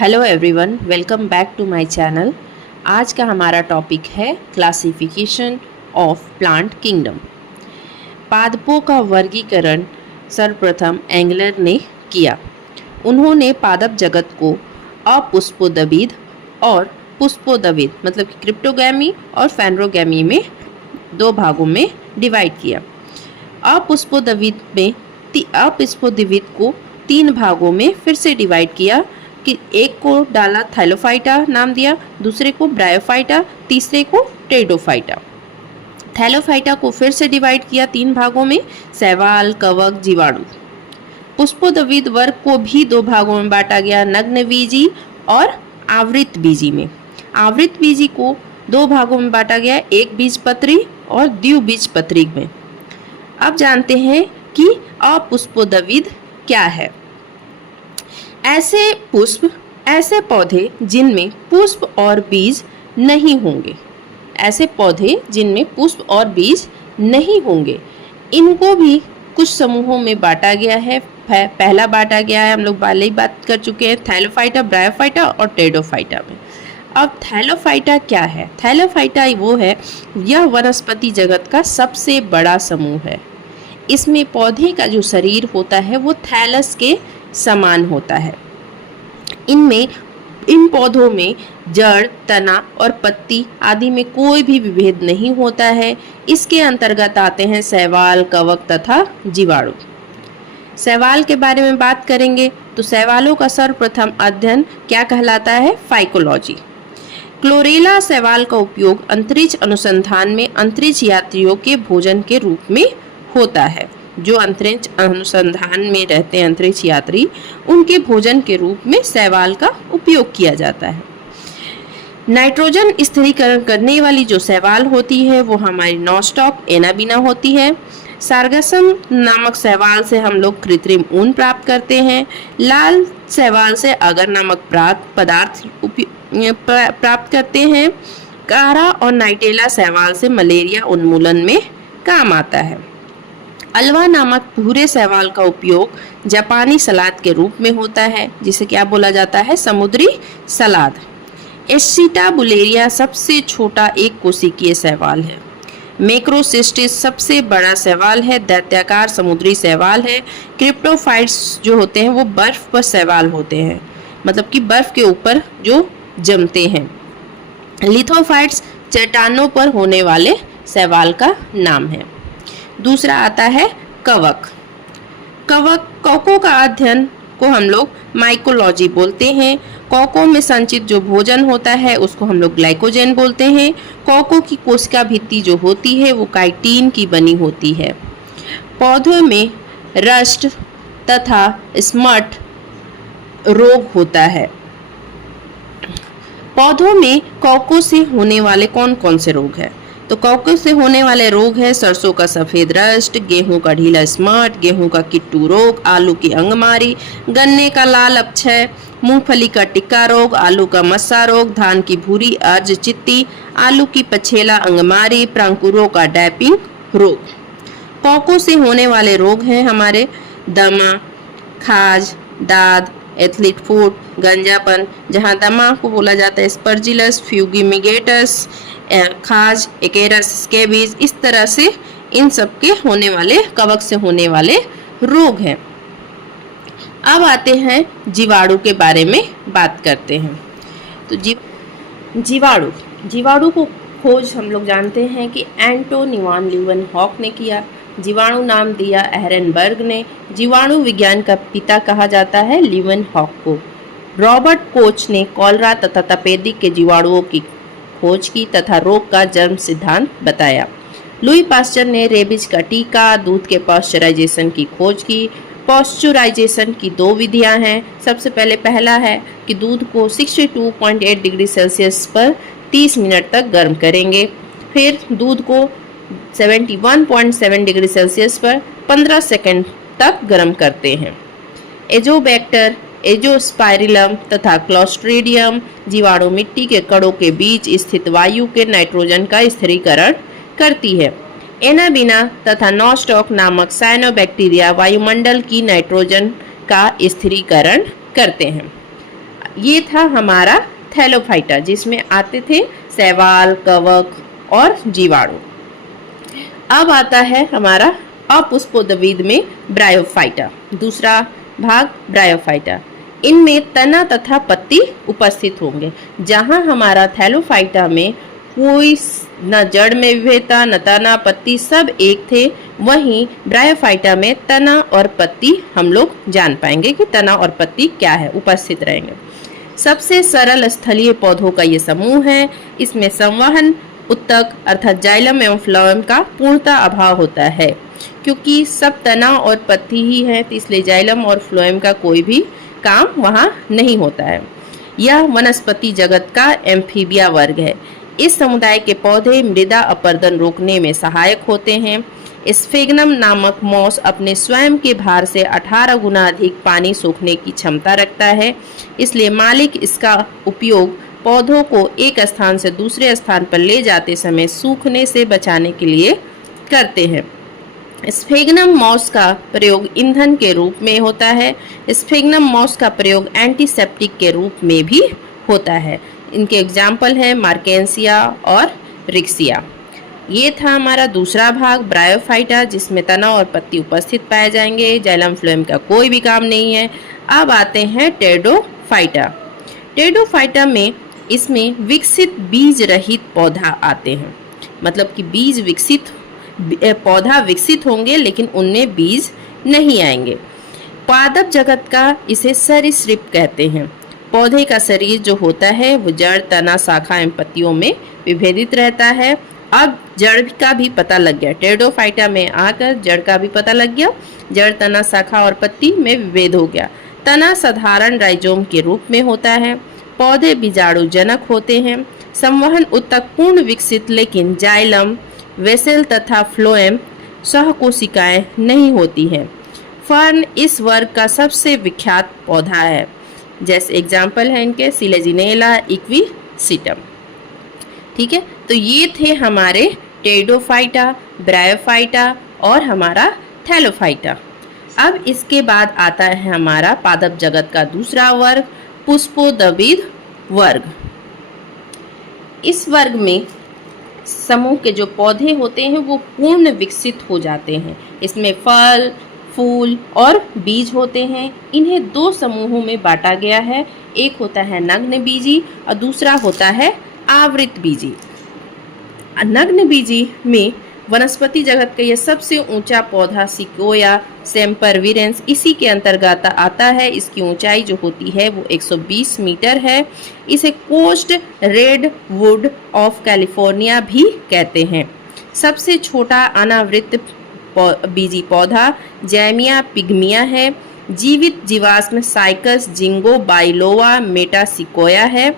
Hello everyone, welcome back to my channel. आज का हमारा टॉपिक है क्लासिफिकेशन ऑफ प्लांट किंगडम। पादपों का वर्गीकरण सर्वप्रथम एंगलर ने किया। उन्होंने पादप जगत को अपुष्पोद्भिद और पुष्पोद्भिद मतलब कि क्रिप्टोगैमी और फेनरोगैमी में दो भागों में डिवाइड किया। अपुष्पोद्भिद को तीन भागों में फिर से डिवाइड किया कि एक को डाला थैलोफाइटा नाम दिया, दूसरे को ब्रायोफाइटा, तीसरे को टेरिडोफाइटा। थैलोफाइटा को फिर से डिवाइड किया तीन भागों में, शैवाल, कवक, जीवाणु। पुष्पोद्भिद वर्ग को भी दो भागों में बांटा गया, नग्नबीजी और आवृतबीजी में। आवृतबीजी को दो भागों में बांटा गया, एक बीजपत्री और द्विबीजपत्री में। अब जानते हैं कि अपुष्पोद्भिद क्या है। ऐसे पौधे जिनमें पुष्प और बीज नहीं होंगे, ऐसे पौधे जिनमें पुष्प और बीज नहीं होंगे, इनको भी कुछ समूहों में बांटा गया है। पहला बांटा गया है, हम लोग पहले ही बात कर चुके हैं, थैलोफाइटा, ब्रायोफाइटा और टेरिडोफाइटा में। अब थैलोफाइटा क्या है? थैलोफाइटा वो है, यह वनस्पति जगत का सबसे बड़ा समूह है। इसमें पौधे का जो शरीर होता है वो थैलस के समान होता है। इन पौधों में जड़, तना और पत्ती आदि में कोई भी विभेद नहीं होता है। इसके अंतर्गत आते हैं शैवाल, कवक तथा जीवाणु। शैवाल के बारे में बात करेंगे तो शैवालों का सर्वप्रथम अध्ययन क्या कहलाता है? फाइकोलॉजी। क्लोरेला शैवाल का उपयोग अंतरिक्ष अनुसंधान में अंतरिक्ष यात्रियों के भोजन के रूप में होता है। जो अंतरिक्ष अनुसंधान में रहते हैं अंतरिक्ष यात्री, उनके भोजन के रूप में शैवाल का उपयोग किया जाता है। नाइट्रोजन स्थिरीकरण करने वाली जो शैवाल होती है वो हमारी नॉस्टॉक एनाबीना होती है। सार्गसम नामक शैवाल से हम लोग कृत्रिम ऊन प्राप्त करते हैं। लाल शैवाल से अगर नामक पदार्थ प्राप्त करते हैं। कारा और नाइटेला शैवाल से मलेरिया उन्मूलन में काम आता है। अलवा नामक भूरे शैवाल का उपयोग जापानी सलाद के रूप में होता है, जिसे क्या बोला जाता है? समुद्री सलाद। एस्सीटा बुलेरिया सबसे छोटा एक कोशिकीय शैवाल है। मैक्रोसिस्टिस सबसे बड़ा शैवाल है, दैत्याकार समुद्री शैवाल है। क्रिप्टोफाइट्स जो होते हैं वो बर्फ पर शैवाल होते हैं, मतलब कि बर्फ के ऊपर जो जमते हैं। लिथोफाइट्स चट्टानों पर होने वाले शैवाल का नाम है। दूसरा आता है कवक। कवकों का अध्ययन को हम लोग माइकोलॉजी बोलते हैं। कवकों में संचित जो भोजन होता है उसको हम लोग ग्लाइकोजन बोलते हैं। कवकों की कोशिका भित्ति जो होती है वो काइटिन की बनी होती है। पौधों में रस्ट तथा स्मट रोग होता है। पौधों में कवकों से होने वाले कौन कौन से रोग हैं? तो कवकों से होने वाले रोग है सरसों का सफ़ेद रस्ट, गेहूं का ढीला स्मट, गेहूं का किट्टू रोग, आलू की अंगमारी, गन्ने का लाल अपक्षय, मूंगफली का टिक्का रोग, आलू का मस्सा रोग, धान की भूरी अर्ज चित्ती, आलू की पछेला अंगमारी, प्रांकुरों का डैपिंग रोग। कवकों से होने वाले रोग हैं हमारे दमा, खाज, दाद, एथलीट फुट, गंजापन, जहाँ दमा को बोला जाता है स्पर्जिलस फ्यूगिमिगेटस, खाज, एकेरस स्केबीज। इस तरह से इन सब के होने वाले कवक से होने वाले रोग हैं। अब आते हैं जीवाणु के बारे में बात करते हैं। तो जीवाणु को खोज हम लोग जानते हैं कि एंटोनी वान लीeuwenhoek ने किया। जीवाणु नाम दिया एहरेनबर्ग ने। जीवाणु विज्ञान का पिता कहा जाता है लीeuwenhoek को। रॉबर्ट कोच ने कॉलरा तथा तपेदिक के जीवाणुओं की खोज की तथा रोग का जन्म सिद्धांत बताया। लुई पास्चर ने रेबीज का टीका, दूध के पॉस्चराइजेशन की खोज की। पॉस्चराइजेशन की दो विधियां हैं। सबसे पहला है कि दूध को 62.8 डिग्री सेल्सियस पर 30 मिनट तक गर्म करेंगे। फिर दूध को 71.7 डिग्री सेल्सियस पर 15 सेकंड तक गर्म करते हैं। एजोबैक्टर, एजोस्पाइरिलम तथा क्लोस्ट्रीडियम जीवाणु मिट्टी के कणों के बीच स्थित वायु के नाइट्रोजन का स्थिरीकरण करती है। एनाबीना तथा नॉस्टॉक नामक साइनोबैक्टीरिया वायुमंडल की नाइट्रोजन का स्थिरीकरण करते हैं। ये था हमारा थैलोफाइटा, जिसमें आते थे शैवाल, कवक और जीवाणु। अब आता है हमारा अपुष्पोद्भिद में ब्रायोफाइटा, दूसरा भाग ब्रायोफाइटा। इनमें तना तथा पत्ती उपस्थित होंगे। जहां हमारा थैलोफाइटा में कोई न जड़ में विविधता, न तना पत्ती, सब एक थे, वहीं ब्रायोफाइटा में तना और पत्ती हम लोग जान पाएंगे कि तना और पत्ती क्या है, उपस्थित रहेंगे। सबसे सरल स्थलीय पौधों का ये समूह है। इसमें संवहन उत्तक अर्थात जाइलम एवं फ्लोएम का पूर्णतः अभाव होता है, क्योंकि सब तना और पत्ती ही है, तो इसलिए जाइलम और फ्लोएम का कोई भी काम वहाँ नहीं होता है। यह वनस्पति जगत का एम्फीबिया वर्ग है। इस समुदाय के पौधे मृदा अपरदन रोकने में सहायक होते हैं। स्फेग्नम नामक मॉस अपने स्वयं के भार से 18 गुना अधिक पानी सोखने की क्षमता रखता है, इसलिए मालिक इसका उपयोग पौधों को एक स्थान से दूसरे स्थान पर ले जाते समय सूखने से बचाने के लिए करते हैं। स्फेग्नम मॉस का प्रयोग ईंधन के रूप में होता है। स्फेग्नम मॉस का प्रयोग एंटीसेप्टिक के रूप में भी होता है। इनके एग्जाम्पल है मार्केंसिया और रिक्सिया। ये था हमारा दूसरा भाग ब्रायोफाइटा, जिसमें तना और पत्ती उपस्थित पाए जाएंगे। जाइलम फ्लोएम का कोई भी काम नहीं है। अब आते हैं टेरिडोफाइटा। टेरिडोफाइटा में इसमें विकसित बीज रहित पौधा आते हैं, मतलब कि पौधा विकसित होंगे लेकिन उनमें बीज नहीं आएंगे। पादप जगत का इसे सरीसृप कहते हैं। पौधे का शरीर जो होता है वो जड़, तना, शाखा एवं पत्तियों में विभेदित रहता है। अब जड़ का भी पता लग गया, टेरिडोफाइटा में आकर जड़ का भी पता लग गया। जड़, तना, शाखा और पत्ती में विभेद हो गया। तना साधारण राइजोम के रूप में होता है। पौधे बीजाणु जनक होते हैं। संवहन उत्तक पूर्ण विकसित, लेकिन जाइलम, वेसेल तथा फ्लोएम सहकोशिकाएं नहीं होती हैं। फर्न इस वर्ग का सबसे विख्यात पौधा है। जैसे एग्जाम्पल है इनके सिलेजिनेला इक्विसिटम। ठीक है, तो ये थे हमारे टेरिडोफाइटा, ब्रायोफाइटा और हमारा थैलोफाइटा। अब इसके बाद आता है हमारा पादप जगत का दूसरा वर्ग, पुष्पोद्भिद वर्ग। इस वर्ग में समूह के जो पौधे होते हैं वो पूर्ण विकसित हो जाते हैं। इसमें फल, फूल और बीज होते हैं। इन्हें दो समूहों में बांटा गया है। एक होता है नग्न बीजी और दूसरा होता है आवृत बीजी। नग्न बीजी में वनस्पति जगत का यह सबसे ऊंचा पौधा सिकोया सेम्परविरेंस इसी के अंतर्गत आता है। इसकी ऊंचाई जो होती है वो 120 मीटर है। इसे coast redwood of California भी कहते हैं। सबसे छोटा अनावृत बीजी पौधा जैमिया पिग्मिया है। जीवित जीवाश्म साइकस जिंगो बाइलोवा मेटासिकोया है।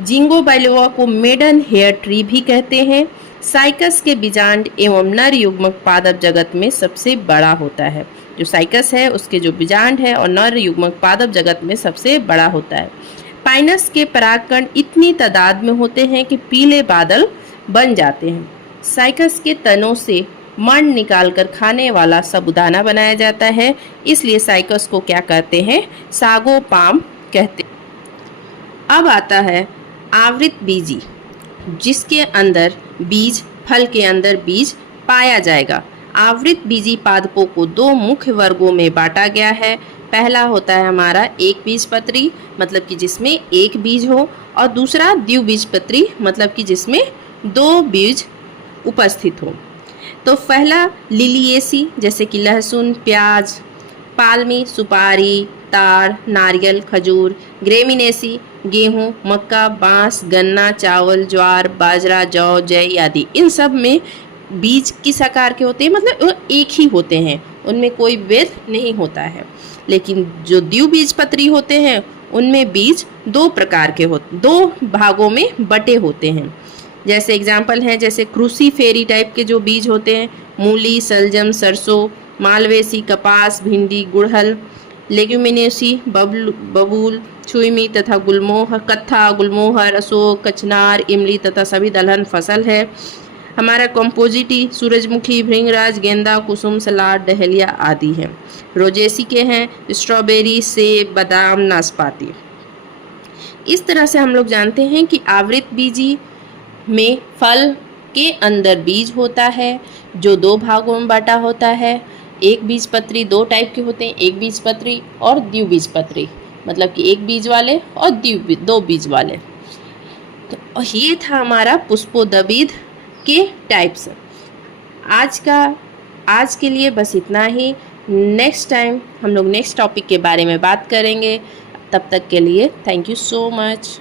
जिंगो बाइलोवा को मेडन हेयर ट्री भी कहते हैं। साइकस के बीजांड एवं नर युग्मक पादप जगत में सबसे बड़ा होता है। जो साइकस है उसके जो बीजांड है और नर युग्मक पादप जगत में सबसे बड़ा होता है। पाइनस के परागकण इतनी तादाद में होते हैं कि पीले बादल बन जाते हैं। साइकस के तनों से मण निकालकर खाने वाला साबूदाना बनाया जाता है, इसलिए साइकस को क्या कहते हैं, सागोपाम कहते हैं। अब आता है आवृत बीजी, जिसके अंदर बीज, फल के अंदर बीज पाया जाएगा। आवृत बीजी पादपों को दो मुख्य वर्गों में बांटा गया है। पहला होता है हमारा एक बीजपत्री, मतलब कि जिसमें एक बीज हो, और दूसरा द्विबीजपत्री, मतलब कि जिसमें दो बीज उपस्थित हो। तो पहला लिलिएसी, जैसे कि लहसुन, प्याज, पाल्मी, सुपारी, ताड़, नारियल, खजूर। ग्रेमिनेसी, गेहूं, मक्का, बांस, गन्ना, चावल, ज्वार, बाजरा, जौ, जई आदि। इन सब में बीज किस आकार के होते हैं, मतलब एक ही होते हैं, उनमें कोई भेद नहीं होता है। लेकिन जो द्विबीजपत्री होते हैं उनमें बीज दो प्रकार के होते, दो भागों में बटे होते हैं। जैसे एग्जाम्पल हैं, जैसे क्रूसीफेरी टाइप के जो बीज होते हैं, मूली, सलजम, सरसों, मालवेसी, कपास, भिंडी, गुड़हल। लेग्यूमिनेसी, बबूल, छुईमी तथा गुलमोहर, कत्था, गुलमोहर, अशोक, कचनार, इमली तथा सभी दलहन फसल है। हमारा कंपोजिटी सूरजमुखी, भृंगराज, गेंदा, कुसुम, सलाद, डहेलिया आदि हैं। रोजेसी के हैं स्ट्रॉबेरी, सेब, बादाम, नाशपाती। इस तरह से हम लोग जानते हैं कि आवृत बीजी में फल के अंदर बीज होता है जो दो भागों में बांटा होता है। एक बीजपत्री दो टाइप के होते हैं, एक बीजपत्री और द्विबीजपत्री, मतलब कि एक बीज वाले और दो बीज वाले। तो ये था हमारा पुष्पोद्भिद के टाइप्स। आज के लिए बस इतना ही। नेक्स्ट टाइम हम लोग नेक्स्ट टॉपिक के बारे में बात करेंगे। तब तक के लिए थैंक यू सो मच।